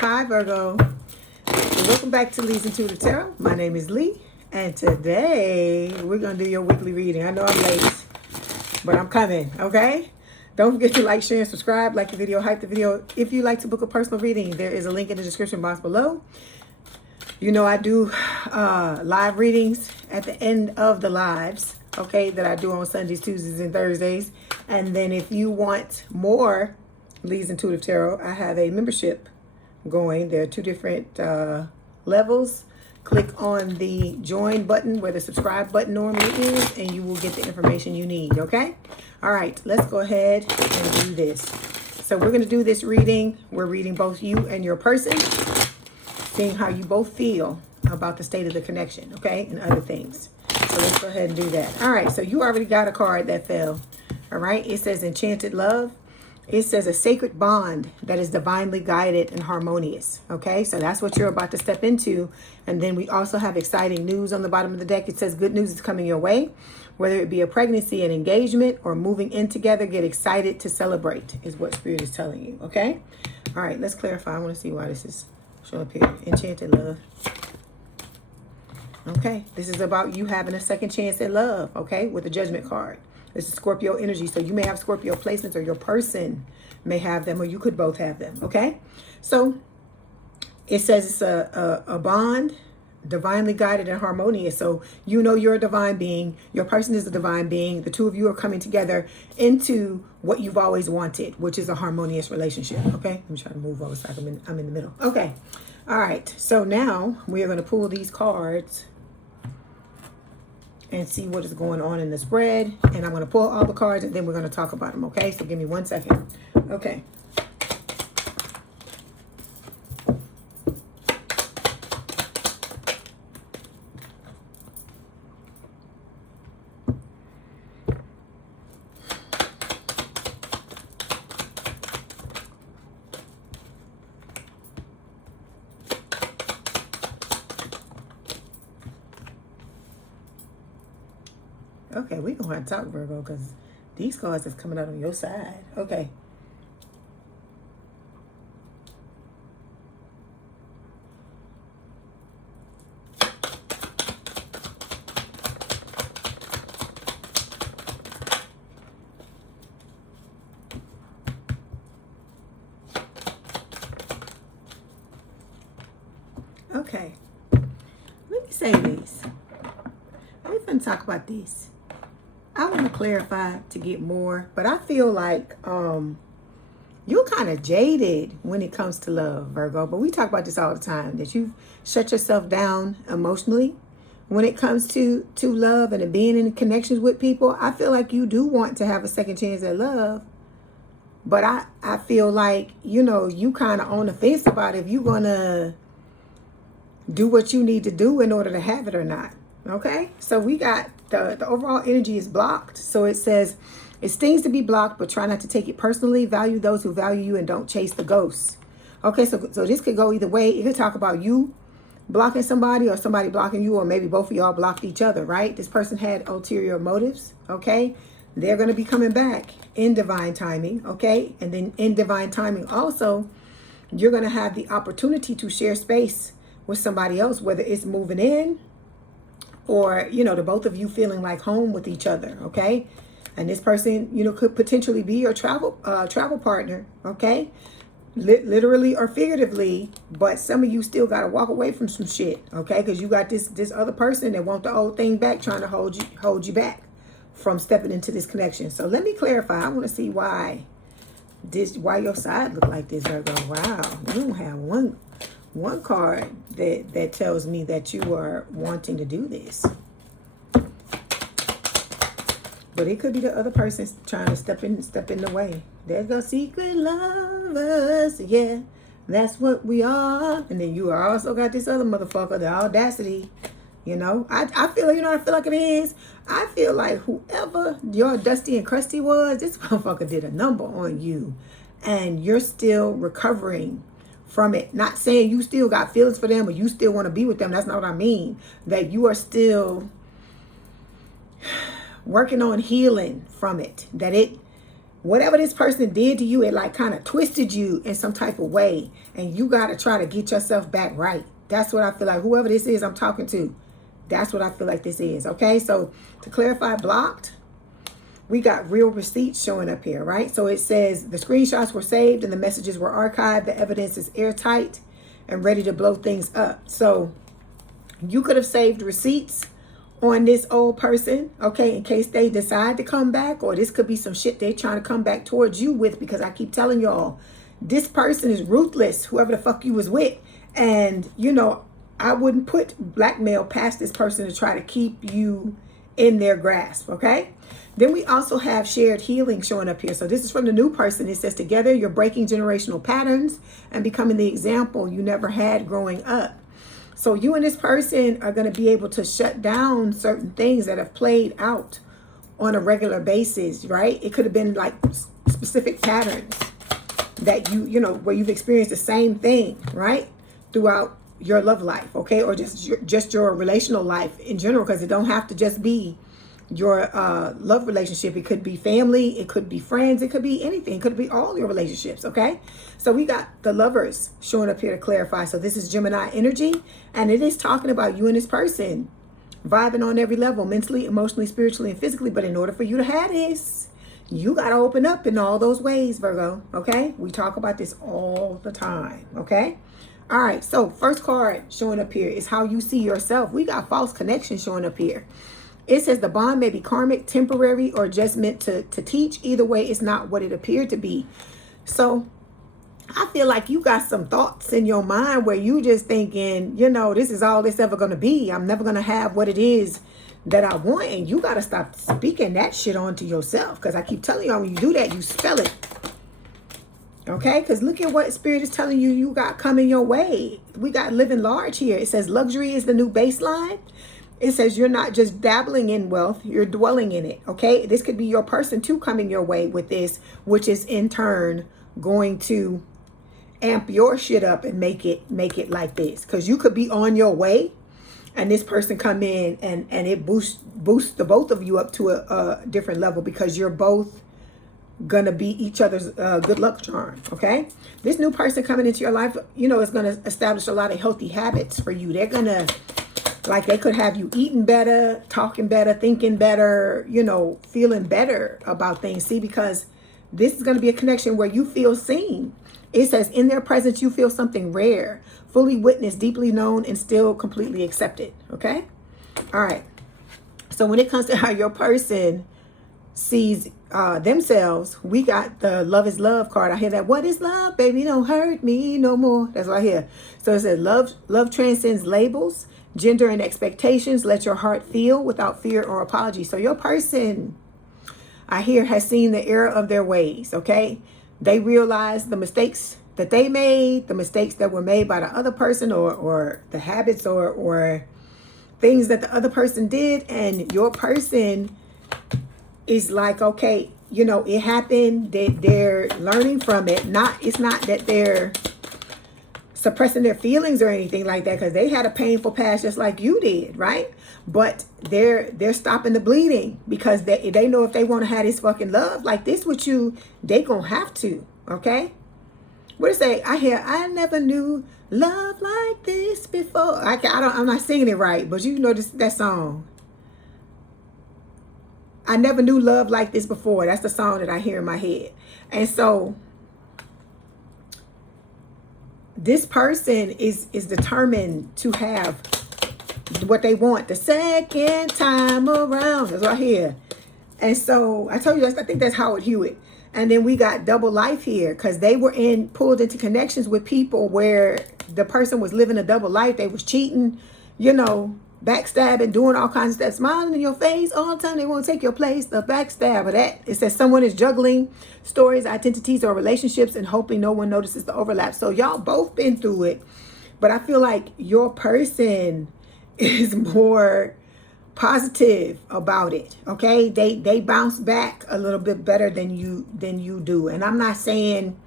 Hi Virgo, welcome back to Leigh's Intuitive Tarot. My name is Leigh, and today we're going to do your weekly reading. I know I'm late, but I'm coming, okay? Don't forget to like, share, and subscribe. Like the video, hype the video. If you'd like to book a personal reading, there is a link in the description box below. You know I do live readings at the end of the lives, okay, that I do on Sundays, Tuesdays, and Thursdays. And then if you want more Leigh's Intuitive Tarot, I have a membership going. There are two different levels. Click on the join button where the subscribe button normally is, and you will get the information you need, okay? All right, let's go ahead and do this. So we're going to do this reading. We're reading both you and your person, seeing how you both feel about the state of the connection, okay, and other things. So let's go ahead and do that. All right, so you already got a card that fell. All right, it says Enchanted Love. It says a sacred bond that is divinely guided and harmonious. Okay, so that's what you're about to step into. And then we also have exciting news on the bottom of the deck. It says good news is coming your way. Whether it be a pregnancy, an engagement, or moving in together, get excited to celebrate is what Spirit is telling you. Okay, all right, let's clarify. I want to see why this is showing up here. Enchanted Love. Okay, this is about you having a second chance at love, okay, with the Judgment card. This is Scorpio energy, so you may have Scorpio placements, or your person may have them, or you could both have them, okay? So it says it's a bond, divinely guided and harmonious. So you know you're a divine being, your person is a divine being. The two of you are coming together into what you've always wanted, which is a harmonious relationship, okay? Let me try to move over so I'm in the middle. Okay, all right. So now we are going to pull these cards and see what is going on in the spread. And I'm going to pull all the cards, and then we're going to talk about them, okay? So give me 1 second. Okay. Okay, we're going to have to talk, Virgo, because these cards is coming out on your side. Okay. Okay. Let me say this. We're going to talk about this. I want to clarify to get more, but I feel like you're kind of jaded when it comes to love, Virgo. But we talk about this all the time, that you've shut yourself down emotionally when it comes to love and being in connections with people. I feel like you do want to have a second chance at love, but I feel like, you know, you kind of on the fence about if you're going to do what you need to do in order to have it or not. Okay, so we got the overall energy is blocked. So it says it stings to be blocked, but try not to take it personally. Value those who value you and don't chase the ghosts. Okay, so this could go either way. It could talk about you blocking somebody, or somebody blocking you, or maybe both of y'all blocked each other, right? This person had ulterior motives. Okay, they're going to be coming back in divine timing. Okay, and then in divine timing also, you're going to have the opportunity to share space with somebody else, whether it's moving in, or, you know, the both of you feeling like home with each other, okay? And this person, you know, could potentially be your travel partner, okay? Literally or figuratively, but some of you still got to walk away from some shit, okay? Because you got this other person that want the old thing back, trying to hold you back from stepping into this connection. So let me clarify. I want to see why your side look like this, Virgo. Wow, you don't have one card that tells me that you are wanting to do this, but it could be the other person trying to step in the way. There's the secret lovers, yeah, that's what we are. And then you also got this other motherfucker, the audacity. You know, I feel, you know what I feel like it is? I feel like whoever your Dusty and Crusty was, this motherfucker did a number on you, and you're still recovering from it. Not saying you still got feelings for them or you still want to be with them. That's not what I mean. That you are still working on healing from it. That whatever this person did to you, it like kind of twisted you in some type of way. And you got to try to get yourself back right. That's what I feel like. Whoever this is I'm talking to, that's what I feel like this is. Okay, so to clarify blocked, we got real receipts showing up here, right? So it says the screenshots were saved and the messages were archived. The evidence is airtight and ready to blow things up. So you could have saved receipts on this old person, okay, in case they decide to come back, or this could be some shit they're trying to come back towards you with, because I keep telling y'all, this person is ruthless, whoever the fuck you was with. And, you know, I wouldn't put blackmail past this person to try to keep you in their grasp, okay? Then we also have shared healing showing up here. So this is from the new person. It says, together you're breaking generational patterns and becoming the example you never had growing up. So you and this person are going to be able to shut down certain things that have played out on a regular basis, right? It could have been like specific patterns that you know, where you've experienced the same thing, right? Throughout your love life, okay? Or just your relational life in general, because it don't have to just be your love relationship. It could be family, it could be friends, it could be anything. It could be all your relationships, okay? So we got the Lovers showing up here to clarify. So this is Gemini energy, and it is talking about you and this person vibing on every level, mentally, emotionally, spiritually, and physically. But in order for you to have this, you got to open up in all those ways, Virgo, okay? We talk about this all the time, okay? All right, so first card showing up here is how you see yourself. We got false connection showing up here. It says the bond may be karmic, temporary, or just meant to teach. Either way, it's not what it appeared to be. So I feel like you got some thoughts in your mind where you just thinking, you know, this is all it's ever going to be. I'm never going to have what it is that I want. And you got to stop speaking that shit onto yourself. Because I keep telling you, when you do that, you spell it. Okay, because look at what Spirit is telling you you got coming your way. We got living large here. It says luxury is the new baseline. It says you're not just dabbling in wealth, you're dwelling in it, okay? This could be your person too coming your way with this, which is in turn going to amp your shit up and make it like this. Because you could be on your way and this person come in and it boosts the both of you up to a different level, because you're both gonna be each other's good luck charm, okay? This new person coming into your life, you know, is gonna establish a lot of healthy habits for you. They're gonna, like, they could have you eating better, talking better, thinking better, you know, feeling better about things. See, because this is gonna be a connection where you feel seen. It says in their presence, you feel something rare, fully witnessed, deeply known, and still completely accepted, okay? All right. So when it comes to how your person sees themselves, we got the love is love card. I hear that. What is love, baby? Don't hurt me no more. That's what I hear. So it says love transcends labels, gender, and expectations. Let your heart feel without fear or apology. So your person, I hear, has seen the error of their ways, okay? They realize the mistakes that they made, the mistakes that were made by the other person, or the habits or things that the other person did, and your person is like, okay, you know, it happened. They're learning from it. It's not that they're suppressing their feelings or anything like that, because they had a painful past just like you did, right? But they're stopping the bleeding, because they know if they want to have this fucking love like this with you, they gonna have to, okay? What does it say? I hear, I never knew love like this before. I'm not singing it right, but you know that song. I never knew love like this before. That's the song that I hear in my head. And so this person is determined to have what they want the second time around. That's what I hear. And so I told you, I think that's Howard Hewitt. And then we got double life here, because they were pulled into connections with people where the person was living a double life. They was cheating, you know, backstabbing, doing all kinds of stuff, smiling in your face all the time. They won't take your place. The backstab of that. It says someone is juggling stories, identities, or relationships and hoping no one notices the overlap. So y'all both been through it, but I feel like your person is more positive about it, okay? They bounce back a little bit better than you do. And I'm not saying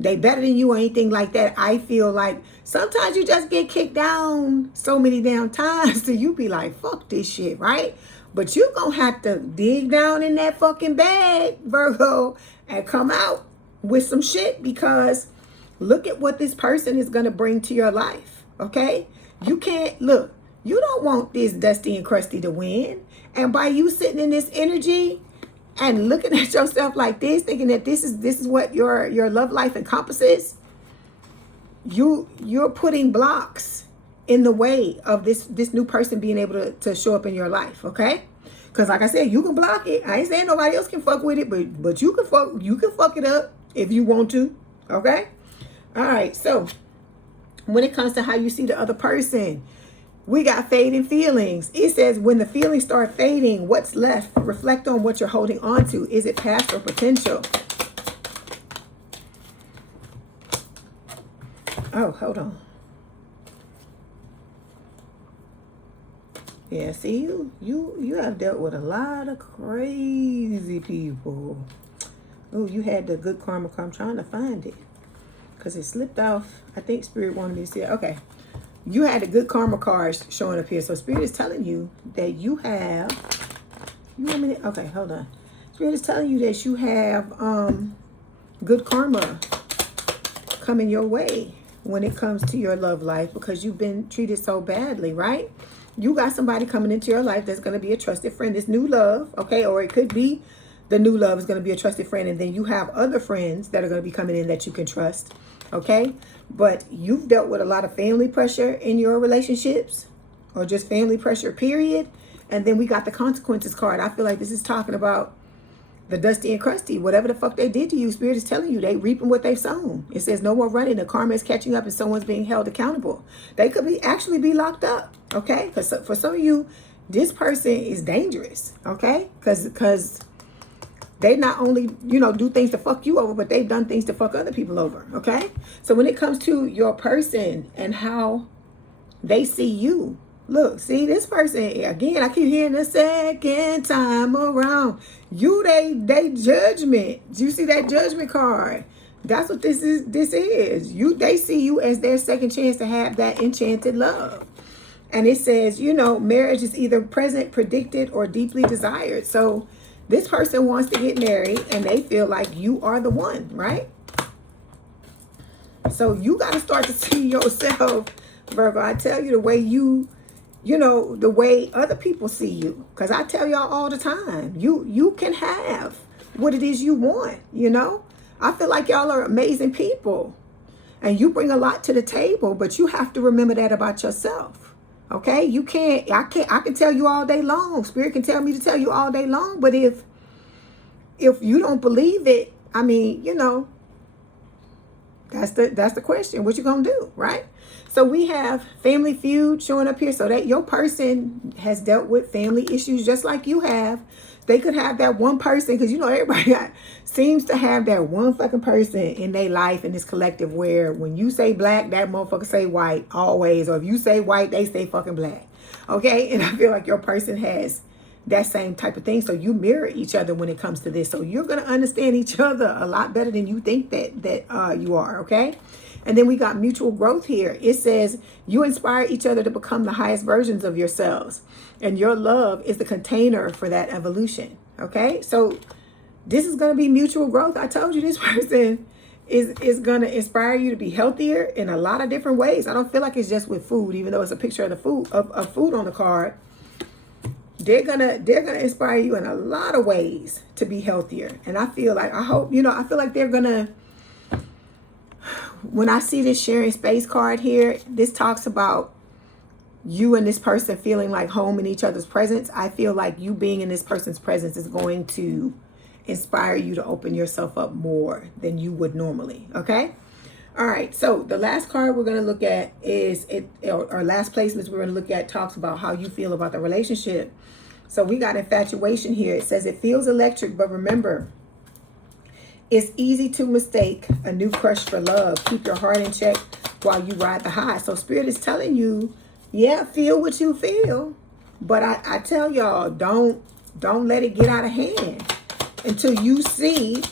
they better than you or anything like that. I feel like sometimes you just get kicked down so many damn times till you be like, fuck this shit, right? But you're going to have to dig down in that fucking bag, Virgo, and come out with some shit, because look at what this person is going to bring to your life, okay? You can't, look, you don't want this Dusty and Crusty to win. And by you sitting in this energy and looking at yourself like this, thinking that this is what your love life encompasses, you're putting blocks in the way of this new person being able to show up in your life, okay? Because like I said, you can block it. I ain't saying nobody else can fuck with it, but you can fuck it up if you want to, okay? All right, so when it comes to how you see the other person, we got fading feelings. It says when the feelings start fading, what's left? Reflect on what you're holding on to. Is it past or potential? Oh, hold on. Yeah, see, you have dealt with a lot of crazy people. Oh, you had the good karma card. I'm trying to find it because it slipped off. I think Spirit wanted me to see it. Okay. You had the good karma cards showing up here. So Spirit is telling you that you have, you want me to, okay, hold on. Spirit is telling you that you have good karma coming your way when it comes to your love life, because you've been treated so badly, right? You got somebody coming into your life that's going to be a trusted friend. This new love, okay? Or it could be the new love is going to be a trusted friend. And then you have other friends that are going to be coming in that you can trust, okay? But you've dealt with a lot of family pressure in your relationships, or just family pressure, period. And then we got the consequences card. I feel like this is talking about the Dusty and Crusty. Whatever the fuck they did to you, Spirit is telling you they reaping what they've sown. It says no more running. The karma is catching up and someone's being held accountable. They could actually be locked up, okay? Because for some of you, this person is dangerous, okay? Because they not only, do things to fuck you over, but they've done things to fuck other people over, okay? So when it comes to your person and how they see you, look, see this person, again, I keep hearing the second time around. They judgment. You see that judgment card? That's what this is. They see you as their second chance to have that enchanted love. And it says, marriage is either present, predicted, or deeply desired. So this person wants to get married and they feel like you are the one, right? So you got to start to see yourself, Virgo. I tell you, the way the way other people see you. Because I tell y'all all the time, you can have what it is you want, I feel like y'all are amazing people. And you bring a lot to the table, but you have to remember that about yourself. Okay? I can tell you all day long. Spirit can tell me to tell you all day long. But if you don't believe it, I mean, that's the question. What you gonna do, right? So we have family feud showing up here. So that your person has dealt with family issues just like you have. They could have that one person, because everybody seems to have that one fucking person in their life, in this collective, where when you say black, that motherfucker say white always. Or if you say white, they say fucking black. Okay? And I feel like your person has that same type of thing. So you mirror each other when it comes to this. So you're going to understand each other a lot better than you think that you are. Okay? And then we got mutual growth here. It says you inspire each other to become the highest versions of yourselves. And your love is the container for that evolution. Okay? So this is going to be mutual growth. I told you this person is going to inspire you to be healthier in a lot of different ways. I don't feel like it's just with food, even though it's a picture of the food of food on the card. They're gonna inspire you in a lot of ways to be healthier. And I feel like, I feel like they're gonna, when I see this sharing space card here, this talks about you and this person feeling like home in each other's presence. I feel like you being in this person's presence is going to inspire you to open yourself up more than you would normally. Okay? All right. So the last card we're going to look at is our last placements we're going to look at talks about how you feel about the relationship. So we got infatuation here. It says it feels electric, but remember, it's easy to mistake a new crush for love. Keep your heart in check while you ride the high. So Spirit is telling you, yeah, feel what you feel. But I tell y'all, don't let it get out of hand until you see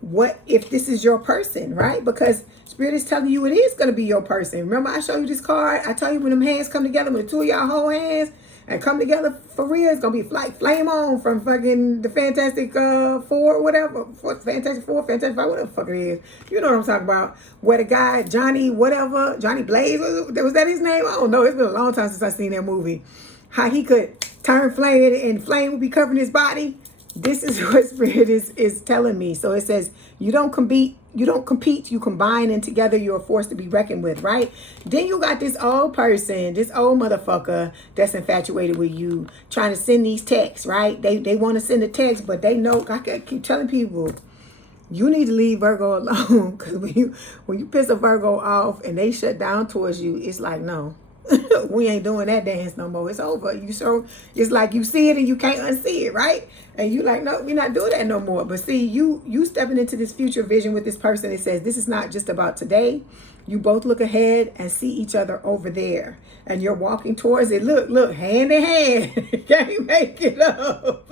what if this is your person, right? Because Spirit is telling you it is going to be your person. Remember, I showed you this card. I tell you when them hands come together, when the two of y'all hold hands, and come together for real. It's gonna be like Flame On from fucking the Fantastic Four, whatever, Fantastic Four, Fantastic Five, whatever the fuck it is. You know what I'm talking about? Where the guy Johnny Blaze, was that his name? I don't know. It's been a long time since I seen that movie. How he could turn flame and flame would be covering his body. This is what Spirit is telling me. So it says you don't compete, you combine, and together you're a force to be reckoned with, right? Then you got this old person, this old motherfucker that's infatuated with you, trying to send these texts, right? They want to send a text, but they know, I keep telling people, you need to leave Virgo alone, because when you piss a Virgo off and they shut down towards you, it's like, no. We ain't doing that dance no more. It's over. It's like you see it and you can't unsee it, right? And you like, no, we're not doing that no more. But see, you stepping into this future vision with this person. It says this is not just about today. You both look ahead and see each other over there, and you're walking towards it. Look, hand in hand. Can't make it up.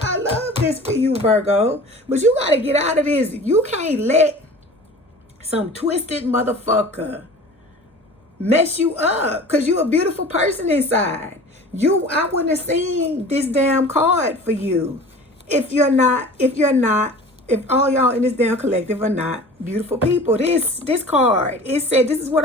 I love this for you, Virgo. But you got to get out of this. You can't let some twisted motherfucker mess you up, because you a beautiful person inside. I wouldn't have seen this damn card for you if all y'all in this damn collective are not beautiful people. This card, it said, this is what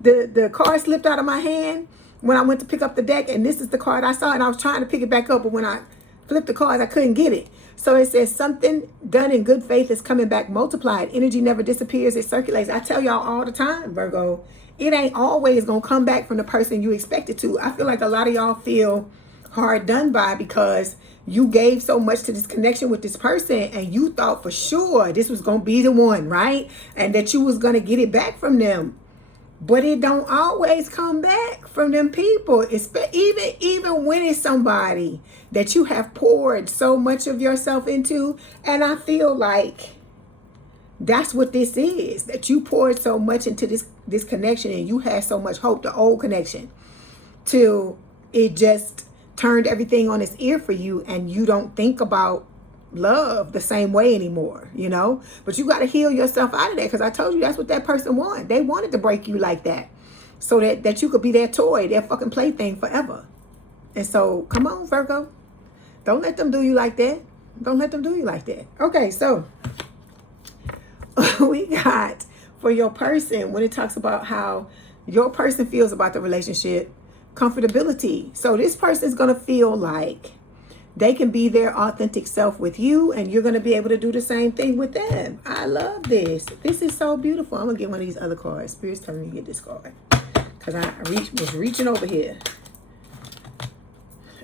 the card slipped out of my hand when I went to pick up the deck, and this is the card I saw, and I was trying to pick it back up, but when I flipped the cards, I couldn't get it. So it says something done in good faith is coming back multiplied. Energy never disappears, it circulates. I tell y'all all the time, Virgo, it ain't always going to come back from the person you expect it to. I feel like a lot of y'all feel hard done by because you gave so much to this connection with this person, and you thought for sure this was going to be the one, right? And that you was going to get it back from them. But it don't always come back from them people. It's, even when it's somebody that you have poured so much of yourself into. And I feel like that's what this is, that you poured so much into this connection, and you had so much hope, the old connection, till it just turned everything on its ear for you, and you don't think about love the same way anymore, you know? But you got to heal yourself out of that, because I told you that's what that person wanted. They wanted to break you like that so that you could be their toy, their fucking plaything forever. And so come on, Virgo, don't let them do you like that. Don't let them do you like that. Okay, so we got for your person, when it talks about how your person feels about the relationship, comfortability. So this person is going to feel like they can be their authentic self with you, and you're going to be able to do the same thing with them. I love this. This is so beautiful. I'm going to get one of these other cards. Spirit's telling me to get this card because I was reaching over here.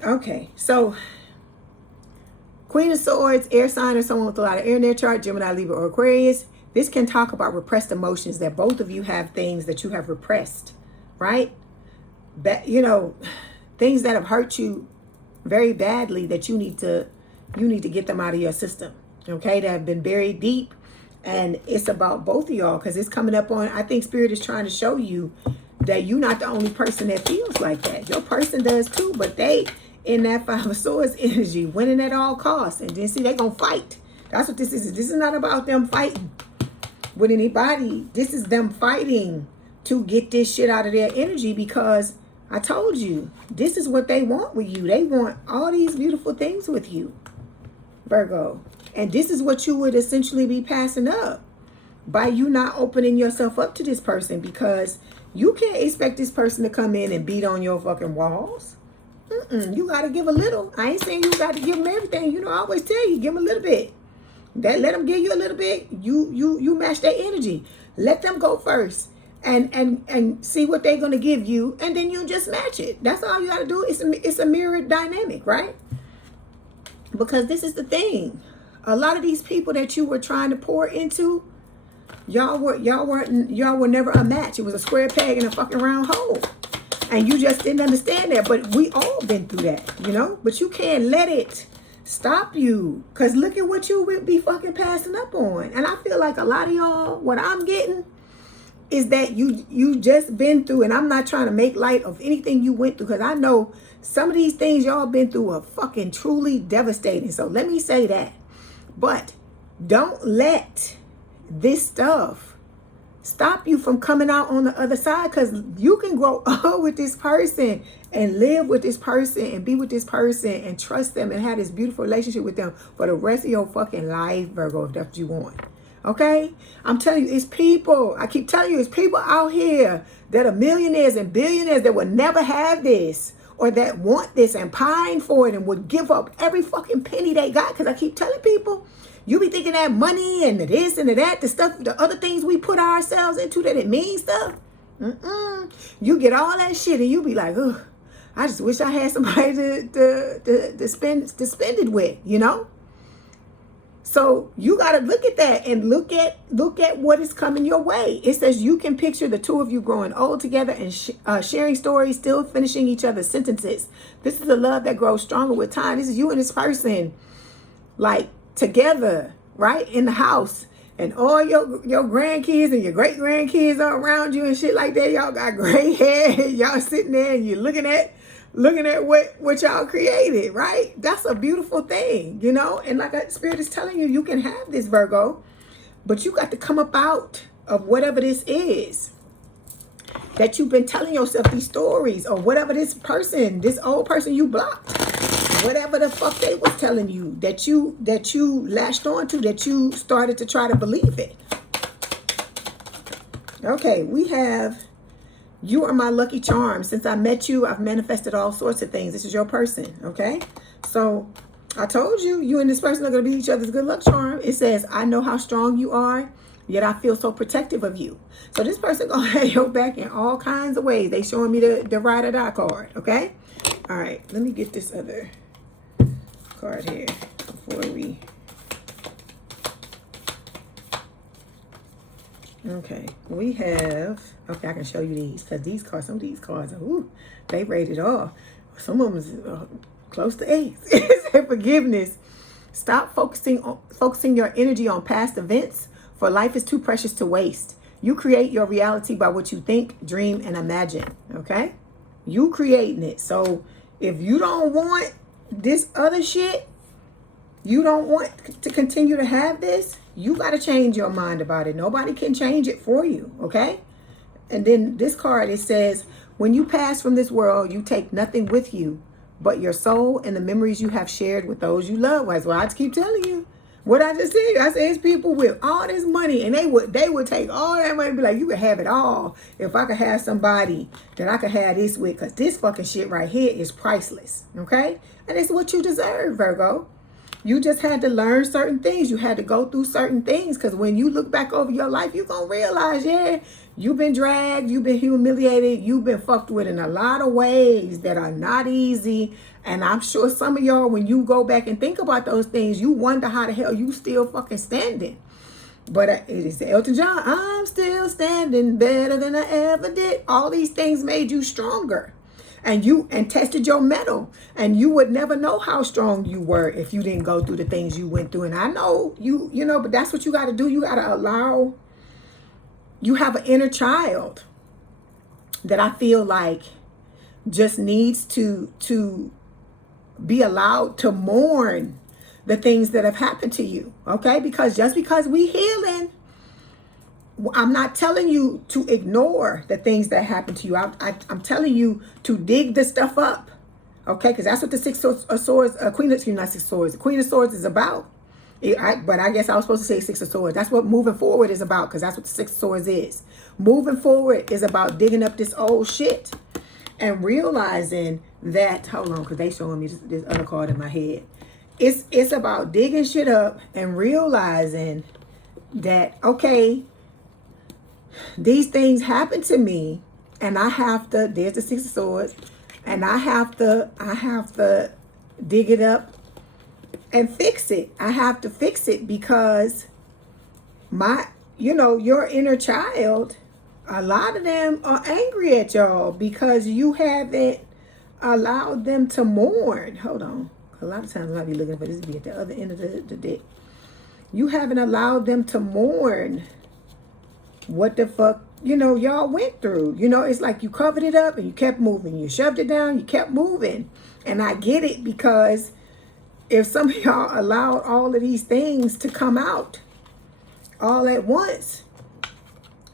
Okay, so Queen of Swords, air sign, or someone with a lot of air in their chart, Gemini, Libra, or Aquarius. This can talk about repressed emotions, that both of you have things that you have repressed, right? But, you know, things that have hurt you very badly, that you need to get them out of your system, okay? That have been buried deep. And it's about both of y'all, because it's coming up on, I think Spirit is trying to show you that you're not the only person that feels like that. Your person does too, but they in that Five of Swords energy, winning at all costs. And then see, they're going to fight. That's what this is. This is not about them fighting with anybody. This is them fighting to get this shit out of their energy, because I told you, this is what they want with you. They want all these beautiful things with you, Virgo. And this is what you would essentially be passing up by you not opening yourself up to this person, because you can't expect this person to come in and beat on your fucking walls. You got to give a little. I ain't saying you got to give them everything. You know, I always tell you, give them a little bit. Let them give you a little bit. You match their energy. Let them go first. And see what they're going to give you, and then you just match it. That's all you got to do. It's a mirrored dynamic, right? Because this is the thing. A lot of these people that you were trying to pour into, y'all were never a match. It was a square peg in a fucking round hole. And you just didn't understand that. But we all been through that, you know? But you can't let it stop you. Because look at what you would be fucking passing up on. And I feel like a lot of y'all, what I'm getting is that you just been through, and I'm not trying to make light of anything you went through, because I know some of these things y'all been through are fucking truly devastating. So let me say that. But don't let this stuff stop you from coming out on the other side, because you can grow up with this person and live with this person and be with this person and trust them and have this beautiful relationship with them for the rest of your fucking life, Virgo, if that's what you want. Okay? I'm telling you, it's people. I keep telling you, it's people out here that are millionaires and billionaires that will never have this, or that want this and pine for it and would give up every fucking penny they got. Because I keep telling people, you be thinking that money and the this and the that, the stuff, the other things we put ourselves into, that it means stuff. You get all that shit and you be like, ugh, I just wish I had somebody to spend it with, you know? So you got to look at that and look at what is coming your way. It says you can picture the two of you growing old together and sharing stories, still finishing each other's sentences. This is a love that grows stronger with time. This is you and this person, like, together, right, in the house, and all your grandkids and your great grandkids are around you and shit like that. Y'all got gray hair. Y'all sitting there and you're looking at what y'all created, right? That's a beautiful thing, you know. And like Spirit is telling you, you can have this, Virgo, but you got to come up out of whatever this is that you've been telling yourself, these stories, or whatever this old person you blocked, whatever the fuck they was telling you, that you latched onto, that you started to try to believe it. Okay, we have, you are my lucky charm. Since I met you, I've manifested all sorts of things. This is your person, okay? So I told you, you and this person are going to be each other's good luck charm. It says, I know how strong you are, yet I feel so protective of you. So this person going to have your back in all kinds of ways. They showing me the ride or die card, okay? All right, let me get this other card here before we... Okay, we have... Okay, I can show you these, because these cards, some of these cards are, ooh, they rated off. Some of them is close to 8. It said forgiveness. Stop focusing your energy on past events, for life is too precious to waste. You create your reality by what you think, dream, and imagine, okay? You creating it. So if you don't want this other shit, you don't want to continue to have this, you got to change your mind about it. Nobody can change it for you, okay? And then this card, it says, when you pass from this world, you take nothing with you but your soul and the memories you have shared with those you love. That's why I keep telling you what I just said. I said, it's people with all this money, and they would take all that money and be like, you could have it all if I could have somebody that I could have this with, because this fucking shit right here is priceless, okay? And it's what you deserve, Virgo. You just had to learn certain things. You had to go through certain things, because when you look back over your life, you're going to realize, yeah, you've been dragged, you've been humiliated, you've been fucked with in a lot of ways that are not easy. And I'm sure some of y'all, when you go back and think about those things, you wonder how the hell you still fucking standing. But it is Elton John, I'm still standing better than I ever did. All these things made you stronger. And tested your mettle, and you would never know how strong you were if you didn't go through the things you went through. And I know you know, but that's what you got to do. You got to allow, you have an inner child that I feel like just needs to be allowed to mourn the things that have happened to you, okay? Because just because we healing, I'm not telling you to ignore the things that happen to you. I'm telling you to dig the stuff up, okay? Because that's what the Six of Swords, Queen of Swords, the Queen of Swords is about. But I guess I was supposed to say Six of Swords. That's what moving forward is about, because that's what the Six of Swords is. Moving forward is about digging up this old shit and realizing that, hold on, because they showing me this other card in my head. It's about digging shit up and realizing that, okay, these things happen to me, and I have to, there's the Six of Swords, and I have to dig it up and fix it. I have to fix it because your inner child, a lot of them are angry at y'all because you haven't allowed them to mourn. Hold on. A lot of times when I be looking for this, be at the other end of the deck. You haven't allowed them to mourn what the fuck, y'all went through. It's like you covered it up and you kept moving. You shoved it down, you kept moving. And I get it, because if some of y'all allowed all of these things to come out all at once,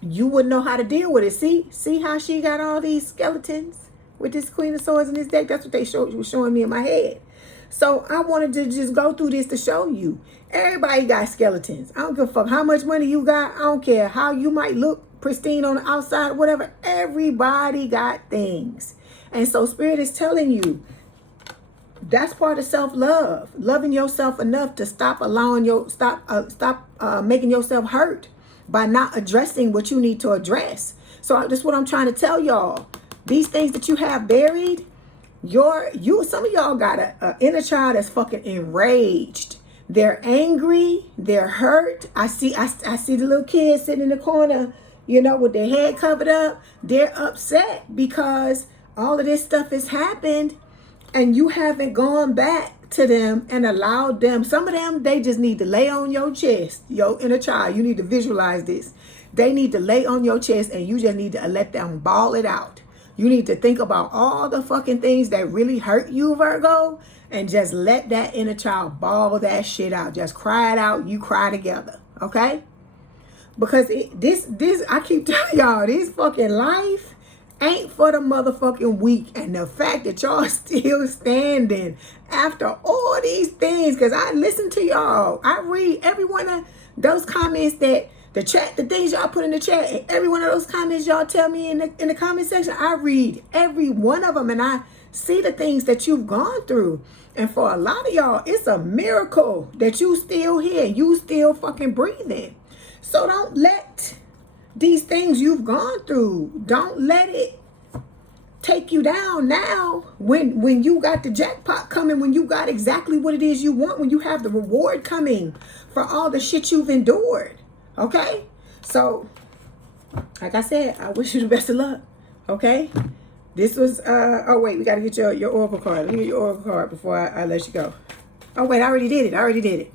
you wouldn't know how to deal with it. See how she got all these skeletons with this Queen of Swords in this deck? That's what they was showing me in my head. So I wanted to just go through this to show you. Everybody got skeletons. I don't give a fuck how much money you got. I don't care how you might look pristine on the outside, whatever. Everybody got things. And so Spirit is telling you, that's part of self-love. Loving yourself enough to stop making yourself hurt by not addressing what you need to address. So that's what I'm trying to tell y'all. These things that you have buried, some of y'all got an inner child that's fucking enraged. They're angry, they're hurt. I see the little kids sitting in the corner, you know, with their head covered up. They're upset because all of this stuff has happened and you haven't gone back to them and allowed them. Some of them, they just need to lay on your chest. Your inner child, you need to visualize this. They need to lay on your chest and you just need to let them bawl it out. You need to think about all the fucking things that really hurt you, Virgo, and just let that inner child bawl that shit out. Just cry it out. You cry together, okay? Because this I keep telling y'all, this fucking life ain't for the motherfucking weak. And the fact that y'all still standing after all these things, because I listen to y'all. I read every one of those comments that the things y'all put in the chat, and every one of those comments y'all tell me in the comment section, I read every one of them and I see the things that you've gone through. And for a lot of y'all, it's a miracle that you still here, you still fucking breathing. So don't let these things you've gone through, don't let it take you down now when you got the jackpot coming, when you got exactly what it is you want, when you have the reward coming for all the shit you've endured. Okay? So, like I said, I wish you the best of luck. Okay? This was, oh wait, we got to get your oracle card. Let me get your oracle card before I let you go. Oh wait, I already did it.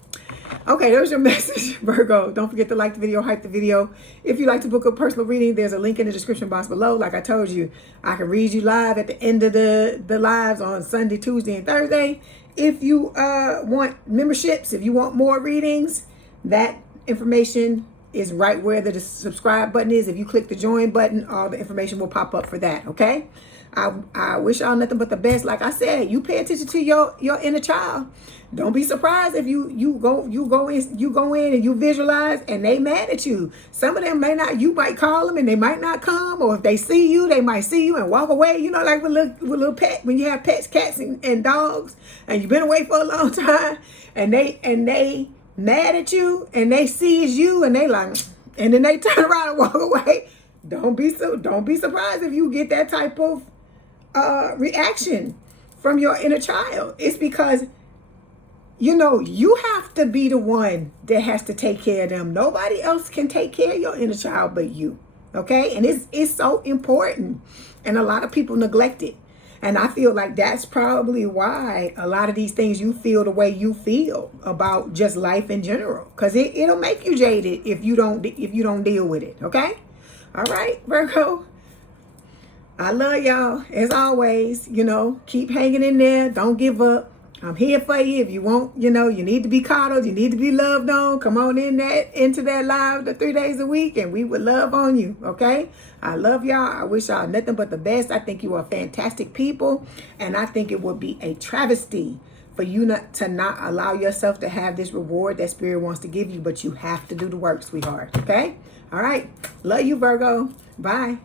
Okay, there's your message, Virgo. Don't forget to like the video, hype the video. If you'd like to book a personal reading, there's a link in the description box below. Like I told you, I can read you live at the end of the lives on Sunday, Tuesday, and Thursday. If you want memberships, if you want more readings, that information is right where the subscribe button is. If you click the join button, all the information will pop up for that, okay? I wish y'all nothing but the best. Like I said, you pay attention to your inner child. Don't be surprised if you go in and you visualize and they mad at you. Some of them may not, you might call them and they might not come, or if they see you, they might see you and walk away. You know, like with little pet, when you have pets, cats and dogs, and you've been away for a long time, and they mad at you and they sees you and they like, and then they turn around and walk away. Don't be surprised if you get that type of reaction from your inner child. It's because, you know, you have to be the one that has to take care of them. Nobody else can take care of your inner child but you. Okay? And it's so important. And a lot of people neglect it. And I feel like that's probably why a lot of these things you feel the way you feel about just life in general. Because it'll make you jaded if you don't deal with it. Okay? All right, Virgo. I love y'all. As always, you know, keep hanging in there. Don't give up. I'm here for you. If you want, you know, you need to be coddled. You need to be loved on. Come on into that live the 3 days a week and we would love on you. Okay? I love y'all. I wish y'all nothing but the best. I think you are fantastic people. And I think it would be a travesty for you to not allow yourself to have this reward that Spirit wants to give you. But you have to do the work, sweetheart. Okay? All right. Love you, Virgo. Bye.